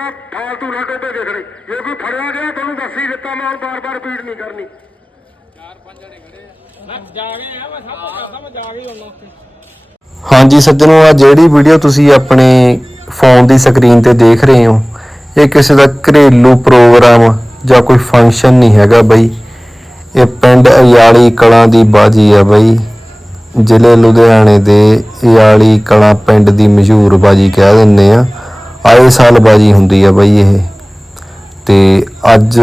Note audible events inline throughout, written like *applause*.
ਬੰਦਾ ਫਾਲਤੂ ਨਾ ਟੋਪੇ ਦੇਖ ਰਹੇ ਜੇ ਕੋਈ ਫੜਿਆ ਗਿਆ, ਤੁਹਾਨੂੰ ਦੱਸ ਹੀ ਦਿੱਤਾ ਮੈਂ ਹੁਣ ਬਾਰ-ਬਾਰ ਰਿਪੀਟ ਨਹੀਂ ਕਰਨੀ। ਹਾਂਜੀ ਸੱਜਣੋ ਆ ਜਿਹੜੀ ਵੀਡੀਓ ਤੁਸੀਂ ਆਪਣੇ ਫੋਨ ਦੀ ਸਕਰੀਨ ਤੇ ਦੇਖ ਰਹੇ ਹੋ, ਇਹ ਕਿਸੇ ਦਾ ਘਰੇਲੂ ਪ੍ਰੋਗਰਾਮ ਜਾਂ ਕੋਈ ਫੰਕਸ਼ਨ ਨਹੀਂ ਹੈਗਾ ਬਈ। ਇਹ ਪਿੰਡ ਅਯਾਲੀ ਕਲਾਂ ਦੀ ਬਾਜੀ ਆ ਬਈ। ਜ਼ਿਲ੍ਹੇ ਲੁਧਿਆਣੇ ਦੇ ਅਯਾਲੀ ਕਲਾਂ ਪਿੰਡ ਦੀ ਮਸ਼ਹੂਰ ਬਾਜੀ ਕਹਿ ਦਿੰਦੇ ਆ। ਆਏ ਸਾਲ ਬਾਜੀ ਹੁੰਦੀ ਆ ਬਾਈ ਇਹ। ਤੇ ਅੱਜ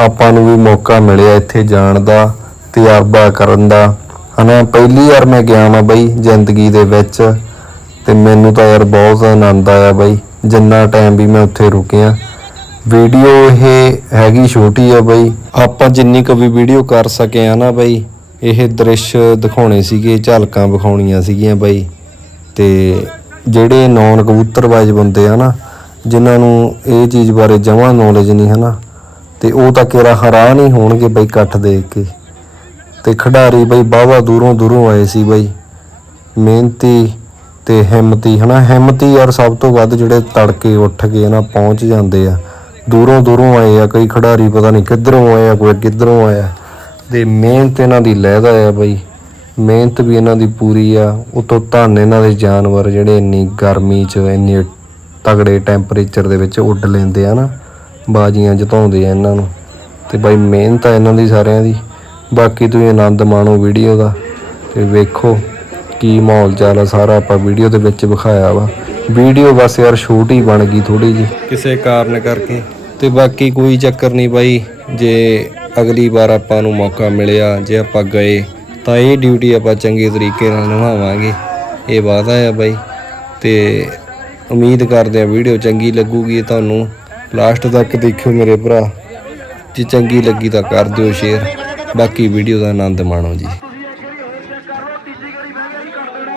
ਆਪਾਂ ਨੂੰ ਵੀ ਮੌਕਾ ਮਿਲਿਆ ਇੱਥੇ ਜਾਣ ਦਾ, ਤਜਰਬਾ ਕਰਨ ਦਾ। ਹਨਾ, ਪਹਿਲੀ ਵਾਰ ਮੈਂ ਗਿਆ ਵਾਂ ਬਾਈ ਜ਼ਿੰਦਗੀ ਦੇ ਵਿੱਚ। ਤੇ ਮੈਨੂੰ ਤਾਂ ਯਾਰ ਬਹੁਤ ਆਨੰਦ ਆਇਆ ਬਾਈ, ਜਿੰਨਾ ਟਾਈਮ ਵੀ ਮੈਂ ਉੱਥੇ ਰੁਕਿਆ। ਵੀਡੀਓ ਇਹ ਹੈਗੀ ਛੋਟੀ ਆ ਬਈ, ਆਪਾਂ ਜਿੰਨੀ ਕੁ ਵੀ ਵੀਡੀਓ ਕਰ ਸਕੇ ਆ ਨਾ ਬਾਈ, ਇਹ ਦ੍ਰਿਸ਼ ਦਿਖਾਉਣੇ ਸੀਗੇ, ਝਲਕਾਂ ਵਿਖਾਉਣੀਆਂ ਸੀਗੀਆਂ ਬਾਈ। ਤੇ ਜਿਹੜੇ ਨੌਨ ਕਬੂਤਰਬਾਜ਼ ਬੰਦੇ ਆ ਨਾ, ਜਿਨ੍ਹਾਂ ਨੂੰ ਇਹ ਚੀਜ਼ ਬਾਰੇ ਜਮਾਂ ਨੌਲੇਜ ਨਹੀਂ ਹੈ ਨਾ, ਤੇ ਉਹ ਤਾਂ ਕਿਹੜਾ ਹੈਰਾਨ ਹੀ ਹੋਣਗੇ ਬਈ ਇਕੱਠ ਦੇਖ ਕੇ। ਤੇ ਖਿਡਾਰੀ ਬਈ ਬਾਵਾ ਦੂਰੋਂ ਦੂਰੋਂ ਆਏ ਸੀ ਬਈ। ਮਿਹਨਤੀ ਤੇ ਹਿੰਮਤੀ, ਹਨਾ? ਹਿੰਮਤੀ ਯਾਰ ਸਭ ਤੋਂ ਵੱਧ ਜਿਹੜੇ ਤੜਕੇ ਉੱਠ ਕੇ ਨਾ ਪਹੁੰਚ ਜਾਂਦੇ ਆ। ਦੂਰੋਂ ਦੂਰੋਂ ਆਏ ਆ, ਕਈ ਖਿਡਾਰੀ ਪਤਾ ਨਹੀਂ ਕਿੱਧਰੋਂ ਆਏ ਆ, ਕੋਈ ਕਿੱਧਰੋਂ ਆਇਆ। ਤੇ ਮਿਹਨਤ ਇਹਨਾਂ ਦੀ ਲਹਿਦਾ ਆ ਬਈ। ਮਿਹਨਤ ਵੀ ਇਹਨਾਂ ਦੀ ਪੂਰੀ ਆ ਉਤੋਂ ਧੰਨ ਇਹਨਾਂ ਦੇ ਜਾਨਵਰ ਜਿਹੜੇ ਇੰਨੀ ਗਰਮੀ 'ਚ ਇੰਨੇ ਤਗੜੇ ਟੈਂਪਰੇਚਰ ਦੇ ਵਿੱਚ ਉੱਡ ਲੈਂਦੇ ਆ ਨਾ ਬਾਜੀਆਂ ਜਿਤਾਉਂਦੇ ਆ ਇਹਨਾਂ ਨੂੰ। ਤੇ ਬਾਈ ਮਿਹਨਤ ਆ ਇਹਨਾਂ ਦੀ ਸਾਰਿਆਂ ਦੀ। ਬਾਕੀ ਤੁਸੀਂ ਆਨੰਦ ਮਾਣੋ ਵੀਡੀਓ ਦਾ ਤੇ ਵੇਖੋ ਕੀ ਮਾਹੌਲ ਚਾਲ ਆ ਸਾਰਾ ਆਪਾਂ ਵੀਡੀਓ ਦੇ ਵਿੱਚ ਵਿਖਾਇਆ ਵਾ। ਵੀਡੀਓ ਬਸ ਯਾਰ ਛੋਟੀ ਬਣ ਗਈ ਥੋੜੀ ਜੀ ਕਿਸੇ ਕਾਰਨ ਕਰਕੇ। ਤੇ ਬਾਕੀ ਕੋਈ ਚੱਕਰ ਨਹੀਂ ਬਾਈ ਜੇ ਅਗਲੀ ਵਾਰ ਆਪਾਂ ਨੂੰ ਮੌਕਾ ਮਿਲਿਆ ਜੇ ਆਪਾਂ ਗਏ ਤਾਂ ਇਹ ਡਿਊਟੀ ਆਪਾਂ ਚੰਗੇ ਤਰੀਕੇ ਨਾਲ ਨਿਭਾਵਾਂਗੇ। ਇਹ ਵਾਅਦਾ ਹੈ ਬਾਈ। ਤੇ ਉਮੀਦ ਕਰਦੇ ਆ ਵੀਡੀਓ ਚੰਗੀ ਲੱਗੂਗੀ। ਤੁਹਾਨੂੰ ਲਾਸਟ ਤੱਕ ਦੇਖਿਓ ਮੇਰੇ ਭਰਾ। ਜੇ ਚੰਗੀ ਲੱਗੀ ਤਾਂ ਕਰ ਦਿਓ ਸ਼ੇਅਰ ਬਾਕੀ ਵੀਡੀਓ ਦਾ ਆਨੰਦ ਮਾਣੋ ਜੀ ਤੁਸੀਂ ਇੱਕ ਵਾਰੀ ਹੋਰ ਚੈੱਕ ਕਰ ਲਓ ਤੀਜੀ ਵਾਰੀ ਮੈਂ ਹੀ ਕਰ ਦੇਣਾ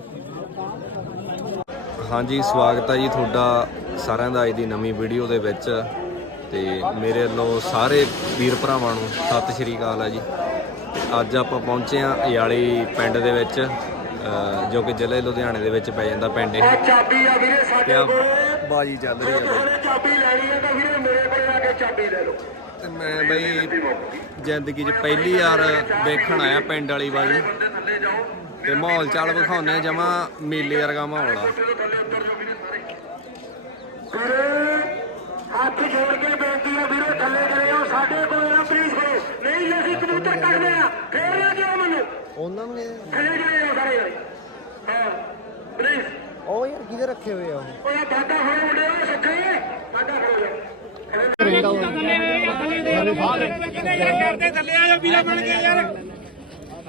ਹਾਂਜੀ ਸਵਾਗਤ ਹੈ ਜੀ ਤੁਹਾਡਾ ਸਾਰਿਆਂ ਦਾ ਅੱਜ ਦੀ ਨਵੀਂ ਵੀਡੀਓ ਦੇ ਵਿੱਚ। ਤੇ ਮੇਰੇ ਵੱਲੋਂ ਸਾਰੇ ਵੀਰ ਭਰਾਵਾਂ ਨੂੰ ਸਤਿ ਸ਼੍ਰੀ ਅਕਾਲ ਹੈ ਜੀ। ਤੇ ਅੱਜ ਆਪਾਂ ਪਹੁੰਚੇ ਹਾਂ ਅਯਾਲੀ ਪਿੰਡ ਦੇ ਵਿੱਚ ਜੋ ਕਿ ਜ਼ਿਲ੍ਹੇ ਲੁਧਿਆਣੇ ਦੇ ਵਿੱਚ ਪੈ ਜਾਂਦਾ ਪਿੰਡ ਇਹ। ਆ ਚਾਬੀ ਆ ਵੀਰੇ ਤੇ ਸਾਡੇ ਆ ਕੋਲ। ਬਾਜੀ ਚੱਲ ਰਹੀ ਹੈ ਚਾਬੀ ਲੈਣੀ ਹੈ ਤਾਂ ਵੀਰੇ ਮੇਰੇ ਕੋਲ ਆ ਕੇ ਚਾਬੀ ਲੈ ਲਓ। ਤੇ ਮੈਂ ਬਈ ਜ਼ਿੰਦਗੀ 'ਚ ਪਹਿਲੀ ਵਾਰ ਵੇਖਣ ਆਇਆ ਪਿੰਡ ਵਾਲੀ ਬਾਜੀ। ਤੇ ਮਾਹੌਲ ਚਾਲ ਵਿਖਾਉਨੇ ਜਮਾ ਮੇਲੇ ਵਰਗਾ ਮਾਹੌਲ ਆ। ਵੀਰੇ ਹੱਥ ਜੋੜ ਕੇ ਬੇਨਤੀ ਹੈ ਵੀਰੇ ਥੱਲੇ ਕਰਿਓ ਸਾਡੇ ਕੋਲ ਨਾ ਪਲੀਜ਼ ਕਰੋ ਨਹੀਂ ਜੇ ਅਸੀਂ ਕਬੂਤਰ ਕੱਢਦੇ ਆ। ਫੇਰ ਨਾ ਦਿਓ ਮੈਨੂੰ। ਉਹਨਾਂ ਨੂੰ ਥੱਲੇ ਜਿਹੜੇ ਆ ਸਾਰੇ ਜਾਣੇ। ਹਾਂ ਪਲੀਜ਼ ਉਹ ਯਾਰ ਕਿਹਦੇ ਰੱਖੇ ਹੋਏ ਆ ਉਹ? ਉਹ ਮੁੰਡੇ ਬਾਟਾ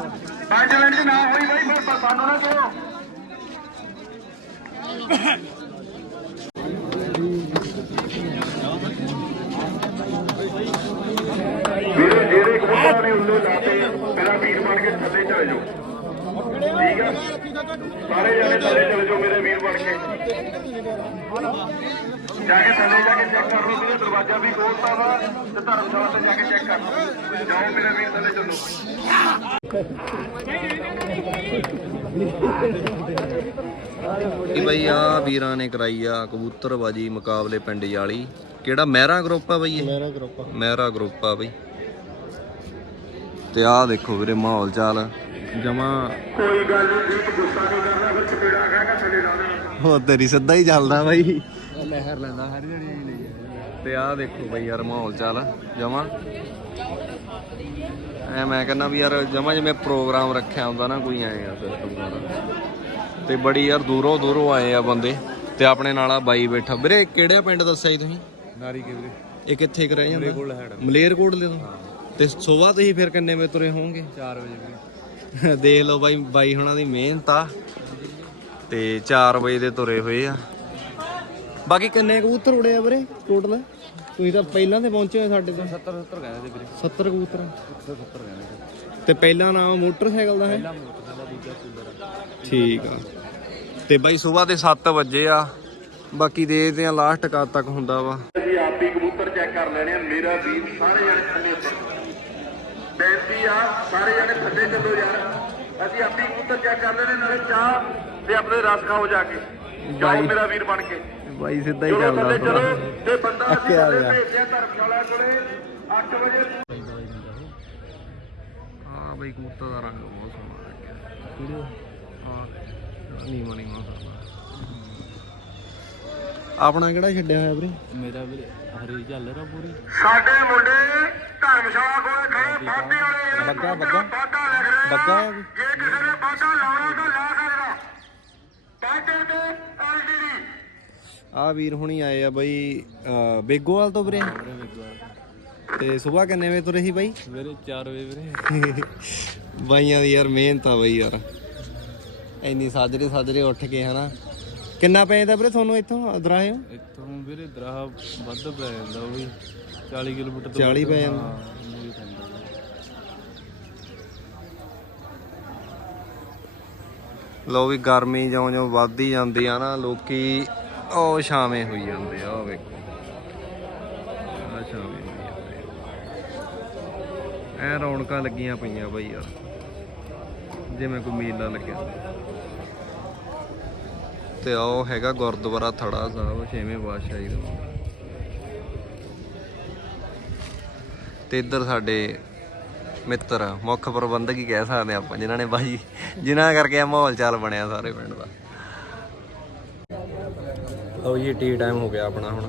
5 ਮਿੰਟ ਦੀ ਨਾ ਹੋਈ ਬਾਈ ਪਰ ਸਾਨੂੰ ਨਾ ਕਹੋ ਵੀਰੇ ਜਿਹੜੇ ਕੋਲ ਨੇ ਉਹਨੂੰ ਲਾਤੇ ਮੇਰਾ ਵੀਰ ਬਣ ਕੇ ਥੱਲੇ ਚਲੇ ਜਾਓ ਠੀਕ ਆ ਸਾਰੇ ਜਣੇ ਥੱਲੇ ਚਲੇ ਜਾਓ ਮੇਰੇ ਵੀਰ ਬਣ ਕੇ ਜਾ ਕੇ ਥੱਲੇ ਜਾ ਕੇ ਚੈੱਕ ਕਰ ਲਓ ਵੀਰੇ ਦਰਵਾਜ਼ਾ ਵੀ ਖੋਲਤਾ ਵਾ ਤੇ ਧਰਮਸ਼ਾਲਾ ਤੇ ਜਾ ਕੇ ਚੈੱਕ ਕਰ ਲਓ। ਜਾਓ ਮੇਰੇ ਵੀਰ ਥੱਲੇ ਚੱਲੋ। ਇਹ ਬਈ ਆ ਵੀਰਾਂ ਨੇ ਕਰਾਈ ਆ ਕਬੂਤਰਬਾਜੀ ਮੁਕਾਬਲੇ ਪਿੰਡ ਵਾਲੀ ਕਿਹੜਾ ਮਹਿਰਾ ਗਰੁੱਪ ਆ ਬਈ ਇਹ? ਗਰੁੱਪ ਮਹਿਰਾ ਗਰੁੱਪ ਆ ਬਈ। ਤੇ ਆਹ ਦੇਖੋ ਵੀਰੇ ਮਾਹੌਲ ਚਾਲ। ਜਮਾ ਕੋਈ ਗੱਲ ਨਹੀਂ ਗੁੱਸਾ ਨਹੀਂ ਕਰਨਾ ਫਿਰ ਚਪੇੜਾ ਖਾਗਾ ਥੱਲੇ ਲਾ ਹੋ ਤੇਰੀ ਸਿੱਧਾ ਹੀ ਚੱਲਦਾ ਬਾਈ। ਲਹਿਰ ਲੈਂਦਾ ਹਰ ਜਣੀ ਹੀ ਲਈ ਤੇ ਆਹ ਦੇਖੋ ਬਈ ਯਾਰ ਮਾਹੌਲ ਚਾਲ ਜਮਾ। ਐ ਮੈਂ ਕਹਿੰਦਾ ਵੀ ਯਾਰ ਜਮਾ ਜਿਵੇਂ ਪ੍ਰੋਗਰਾਮ ਰੱਖਿਆ ਹੁੰਦਾ ਨਾ ਕੋਈ ਐ ਆ ਸਿਸਟਮ ਸਾਰਾ ਤੇ ਬੜੀ ਯਾਰ ਦੂਰੋਂ ਦੂਰੋਂ ਆਏ ਆ ਬੰਦੇ ਤੇ ਆਪਣੇ ਨਾਲ ਆ ਬਾਈ ਬੈਠਾ। ਵੀਰੇ ਕਿਹੜਾ ਪਿੰਡ ਦੱਸਿਆ ਜੀ ਤੁਸੀਂ? ਨਾਰੀ ਕੇ ਵੀਰੇ। ਇਹ ਕਿੱਥੇ ਕਰ ਰਹੇ ਜਾਂਦਾ? ਕੋਲ ਹੈਡ। ਮਲੇਰਕੋਟਲੇ ਤੋਂ? ਤੇ ਸਵੇਰ ਤੁਸੀਂ ਫਿਰ ਕਿੰਨੇ ਵਜੇ ਤੁਰੇ ਹੋਵੋਗੇ? 4 ਵਜੇ ਵੀਰੇ। ਦੇਖ ਲਓ ਬਾਈ ਬਾਈ ਹੁਣਾਂ ਦੀ ਮਿਹਨਤ ਆ। ਤੇ 4 ਵਜੇ ਦੇ ਤੁਰੇ ਹੋਏ ਆ। ਬਾਕੀ ਕਿੰਨੇ ਕਬੂਤਰ ਉੜੇ ਆ ਵੀਰੇ ਟੋਟਲ ਤੁਸੀਂ ਤਾਂ ਪਹਿਲਾਂ ਤੇ ਪਹੁੰਚੇ ਹੋਏ ਸਾਡੇ ਤੋਂ 70 70 ਕਹਿੰਦੇ ਤੇ ਵੀਰੇ। 70 ਕਬੂਤਰ। 70 ਕਹਿੰਦੇ ਤੇ ਪਹਿਲਾ ਨਾਮ ਮੋਟਰਸਾਈਕਲ ਦਾ ਹੈ। ਪਹਿਲਾ ਮੋਟਰ ਦਾ ਦੂਜਾ ਕੂਲਰ ਠੀਕ ਆ। ਤੇ ਬਾਈ ਸਵੇਰ ਦੇ 7 ਵਜੇ ਆ। ਬਾਕੀ ਦੇਖਦੇ ਆ ਲਾਸਟ ਕਦ ਤੱਕ ਹੁੰਦਾ ਵਾ। ਅਸੀਂ ਆਪ ਹੀ ਕਬੂਤਰ ਚੈੱਕ ਕਰ ਲੈਣੇ ਆ। ਮੇਰਾ ਵੀਰ ਸਾਰੇ ਜਣੇ ਥੱਲੇ ਉੱਤਰ ਬੇਨਤੀ ਆ ਸਾਰੇ ਜਣੇ ਥੱਲੇ ਚੱਲੋ ਯਾਰ। ਅਸੀਂ ਆਪ ਹੀ ਕਬੂਤਰ ਚੈੱਕ ਕਰ ਲੈਣੇ ਨਾਲੇ ਚਾਹ ਤੇ ਆਪਣੇ ਰਸ ਖਾਓ ਜਾ ਕੇ। ਜਾਓ ਮੇਰਾ ਵੀਰ ਬਣ ਕੇ। ਬਾਈ ਸਿੱਧਾ ਹੀ ਚੱਲਦਾ ਚਲੋ। ਤੇ ਬੰਦਾ ਅਸੀਂ। ਭੇਜਿਆ ਧਰਮਸ਼ਾਲਾ ਕੋਲੇ 8 ਵਜੇ। ਹਾਂ ਬਾਈ ਕਬੂਤਰ ਦਾ ਰੰਗ ਬਹੁਤ ਸੋਹਣਾ ਲੱਗਿਆ। ਹਾਂ ਨੀਮਾ ਨੀਮਾ ਆਪਣਾ ਕਿਹੜਾ ਛੱਡਿਆ ਹੋਇਆ ਵੀਰੇ? ਮੇਰਾ ਵੀਰੇ ਹਰੀ ਝੱਲਰ ਆ ਪੂਰੀ। ਸਾਡੇ ਮੁੰਡੇ ਧਰਮਸ਼ਾਲਾ ਕੋਲੇ ਖੜੇ ਬਾਡੇ ਵਾਲੇ ਬੱਗਾ ਬੱਗਾ। ਰਹੇ ਆ। ਬੱਗਾ ਆ? ਜੇ ਕਿਸੇ ਨੇ ਬਾਡਾ ਲਾਉਣਾ ਤਾਂ ਲਾ ਸਕਦਾ। ਬਾਡੇ ਤੇ ਆ ਵੀਰ ਹੁਣੀ ਆਏ ਆ ਬਾਈ ਬੇਗੋਵਾਲ ਤੋਂ ਵੀਰੇ। ਤੇ ਸਵੇਰ ਕਿੰਨੇ ਵਜੇ ਤੁਰੇ ਸੀ ਬਾਈ? ਵੀਰੇ 4 ਵਜੇ ਵੀਰੇ। *laughs* ਬਾਈਆਂ ਦੀ ਯਾਰ ਮਿਹਨਤ ਆ ਬਾਈ ਯਾਰ। ਇੰਨੀ ਸਾਜਰੇ ਸਾਜਰੇ ਉੱਠ ਕੇ ਹਨਾ। ਕਿੰਨਾ ਪੈ ਜਾਂਦਾ ਵੀਰੇ ਤੁਹਾਨੂੰ ਇੱਥੋਂ ਦਰਾਹੇ ਇੱਥੋਂ ਵੀਰੇ ਦਰਾਹ ਵੱਧ ਪੈ ਜਾਂਦਾ ਉਹ ਵੀ। 40 ਕਿਲੋਮੀਟਰ ਤੋਂ 40 ਪੈ ਜਾਂਦਾ। ਲੋ ਵੀ ਗਰਮੀ ਜਿਉਂ ਜਿਉਂ ਵੱਧਦੀ ਜਾਂਦੀ ਆ ਨਾ ਲੋਕੀ ਉਹ ਛਾਵੇਂ ਹੋਈ ਜਾਂਦੇ ਆ, ਉਹ ਵੇਖੋ। ਆ ਛਾਵੇਂ ਹੋਈ ਜਾਂਦੇ ਐ ਰੌਣਕਾਂ ਲੱਗੀਆਂ ਪਈਆਂ ਬਾਈ ਯਾਰ। ਜਿਵੇਂ ਕੋਈ ਮੇਲਾ ਲੱਗਿਆ। ਤੇ ਉਹ ਹੈਗਾ ਗੁਰਦੁਆਰਾ ਥੜਾ ਸਾਹਿਬ, ਛੇਵੇਂ ਪਾਤਸ਼ਾਹੀ ਦਾ। ਤੇ ਇੱਧਰ ਸਾਡੇ ਮਿੱਤਰ ਮੁੱਖ ਪ੍ਰਬੰਧਕ ਹੀ ਕਹਿ ਸਕਦੇ ਆਪਾਂ, ਜਿਨ੍ਹਾਂ ਨੇ ਬਾਈ ਜਿਨ੍ਹਾਂ ਕਰਕੇ ਆ ਮਾਹੌਲ ਚਾਲ ਬਣਿਆ ਸਾਰੇ ਪਿੰਡ ਦਾ। ਲਓ ਜੀ ਟੀ ਟਾਈਮ ਹੋ ਗਿਆ ਆਪਣਾ ਹੁਣ।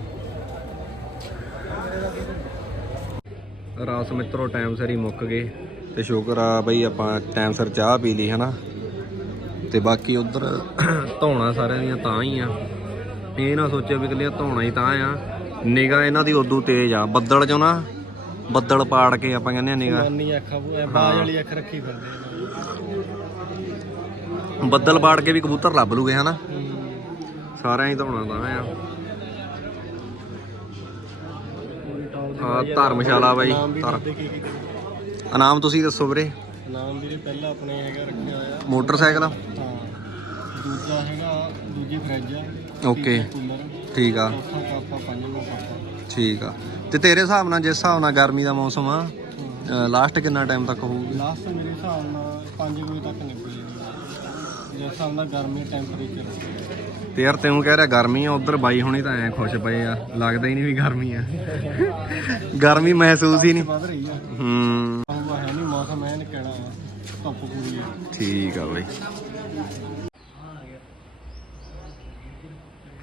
ਰਾਸ ਮਿੱਤਰੋ ਟਾਈਮ ਸਿਰ ਹੀ ਮੁੱਕ ਗਏ। ਤੇ ਸ਼ੁਕਰ ਆ ਬਈ ਆਪਾਂ ਟਾਈਮ ਸਿਰ ਚਾਹ ਪੀ ਲਈ ਹਨਾ? ਤੇ ਬਾਕੀ ਉਧਰ ਧੌਣਾ ਸਾਰਿਆਂ ਦੀਆਂ ਤਾਂ ਹੀ ਆ। ਇਹ ਨਾ ਸੋਚਿਆ ਵੀ ਇਕੱਲੀਆਂ ਧੌਣਾ ਹੀ ਤਾਂ ਆ। ਨਿਗਾ ਇਹਨਾਂ ਦੀ ਉਦੋਂ ਤੇਜ਼ ਆ। ਬੱਦਲ ਚੋਂ ਨਾ ਬੱਦਲ ਪਾੜ ਕੇ ਆਪਾਂ ਕਹਿੰਦੇ ਆ ਨਿਗਾ ਨਾਨੀ ਅੱਖਾਂ ਬਾਜ ਵਾਲੀ ਅੱਖ ਰੱਖੀ ਫਿਰਦੇ ਬੱਦਲ ਪਾੜ ਕੇ ਵੀ ਕਬੂਤਰ ਲੱਭ ਲੂਗੇ ਹਨਾ? ਸਾਰਿਆਂ ਹੀ ਧੌਣਾ ਤਾਂ ਆ। ਆ ਧਰਮਸ਼ਾਲਾ ਬਾਈ ਧਰ ਇਨਾਮ ਤੁਸੀਂ ਦੱਸੋ ਵੀਰੇ। ਨਾਮ ਵੀਰੇ ਪਹਿਲਾਂ ਆਪਣੇ ਹੈਗਾ ਰੱਖਿਆ ਹੋਇਆ। ਮੋਟਰਸਾਈਕਲ ਹਾਂ। ਦੂਜਾ ਹੈਗਾ ਦੂਜੀ ਫਰਿੱਜ ਆ। ਓਕੇ। ਕੂਲਰ। ਠੀਕ ਆ। ਚੌਥਾ ਪਾਪਾ ਪੰਜਵਾਂ ਪਾਪਾ। ਠੀਕ ਆ। ਤੇ ਤੇਰੇ ਹਿਸਾਬ ਨਾਲ ਜਿਸ ਹਿਸਾਬ ਨਾਲ ਗਰਮੀ ਦਾ ਮੌਸਮ ਆ ਲਾਸਟ ਕਿੰਨਾ ਟਾਈਮ ਤੱਕ ਹੋਊਗੀ ਲਾਸਟ ਮੇਰੇ ਹਿਸਾਬ ਨਾਲ 5 ਵਜੇ ਤੱਕ ਨਿਕਲ। ਜਿਸ ਹਿਸਾਬ ਨਾਲ ਗਰਮੀ ਟੈਂਪਰੇਚਰ ਤੇ ਯਾਰ ਤੈਨੂੰ ਕਹਿ ਰਿਹਾ ਗਰਮੀ ਆ ਉਧਰ ਬਾਈ ਹੁਣੀ ਤਾਂ ਐ ਖੁਸ਼ ਪਏ ਆ। ਲੱਗਦਾ ਹੀ ਨਹੀਂ ਵੀ ਗਰਮੀ ਆ। ਗਰਮੀ ਮਹਿਸੂਸ ਹੀ ਨਹੀਂ। ਵੱਧ ਰਹੀ ਆ। ਹੂੰ। ਉਹ ਹੈ ਨਹੀਂ ਮੌਸਮ ਐਨ ਕਿਹੜਾ ਆ ਧੁੱਪ ਪੂਰੀ ਆ। ਠੀਕ ਆ ਬਾਈ।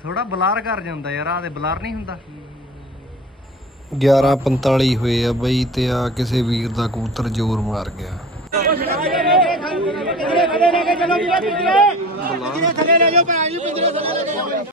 ਥੋੜਾ ਬਲਾਰ ਕਰ ਜਾਂਦਾ ਯਾਰ ਆ ਤੇ ਬਲਾਰ ਨਹੀਂ ਹੁੰਦਾ। 11:45 ਹੋਏ ਆ ਬਈ ਤੇ ਆ ਕਿਸੇ ਵੀਰ ਦਾ ਕਬੂਤਰ ਜ਼ੋਰ ਮਾਰ ਗਿਆ। ਥੱਲੇ ਥੱਲੇ ਲੈ ਕੇ ਚਲੋ ਵੀਰੇ, ਪਿੰਜਰੇ। ਪਿੰਜਰੇ ਥੱਲੇ ਲੈ ਜਾਓ ਭਾਈ ਜੀ, ਪਿੰਜਰੇ ਥੱਲੇ ਲੈ ਕੇ ਜਾਓ।